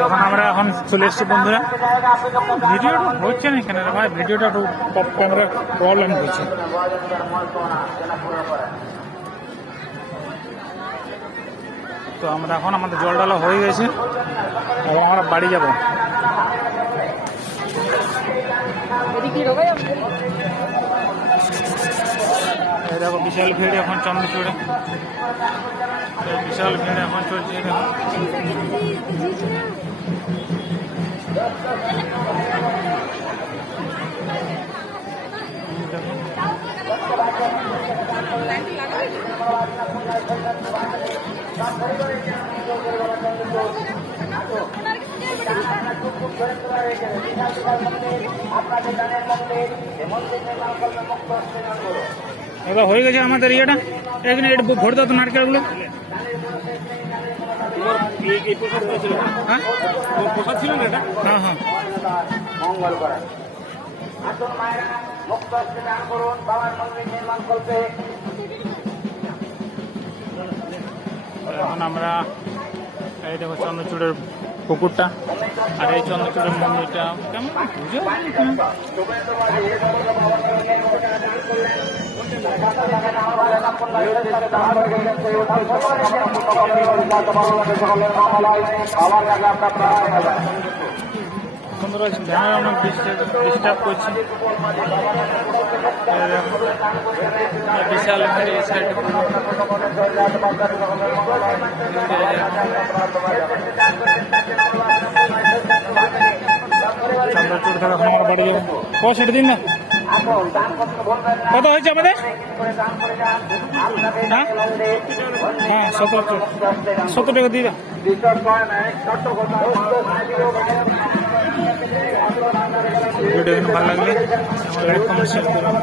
তখন আমরা এখন চলে এসেছি বন্ধুরা। ভিডিওটা হচ্ছে না এখানে ভাই, ভিডিওটা একটু ক্যামেরা প্রবলেম হচ্ছে। তো আমরা এখন আমাদের জল ডালা হয়ে গেছে এবং আমরা বাড়ি যাব। এই দেখো বিশাল ভিড় এখন চন্দ্রচূড়ে, বিশাল ভিড় এখন চলছে। দাদা হয়ে গেছে আমাদের ইয়েটা, এখানে একটু ভোট দাও তো নারকেলগুলো। হ্যাঁ হ্যাঁ মঙ্গল করেন। আসুন মায়েরা মুক্ত হস্তে দান করুন বাবার মন্দির নির্মাণ করতে। এখন আমরা এই দেখো চন্দ্রচূড়ের পুকুরটা আর এই চন্দ্রচূড়ের মন্দিরটা কেমন বুঝে সুন্দর আছে। ধ্যানের অনেক ডিস্টার্ব করছি। বিশাল এই সাইডে চন্দ্রচূড় থেকে এখন আমার বাড়ি যাবো। সেটা দিন না কত হয়েছে আমাদের? হ্যাঁ 17 টাকা দিয়ে দাও। ভিডিও ভালো লাগলে লাইক কমেন্ট শেয়ার করুন।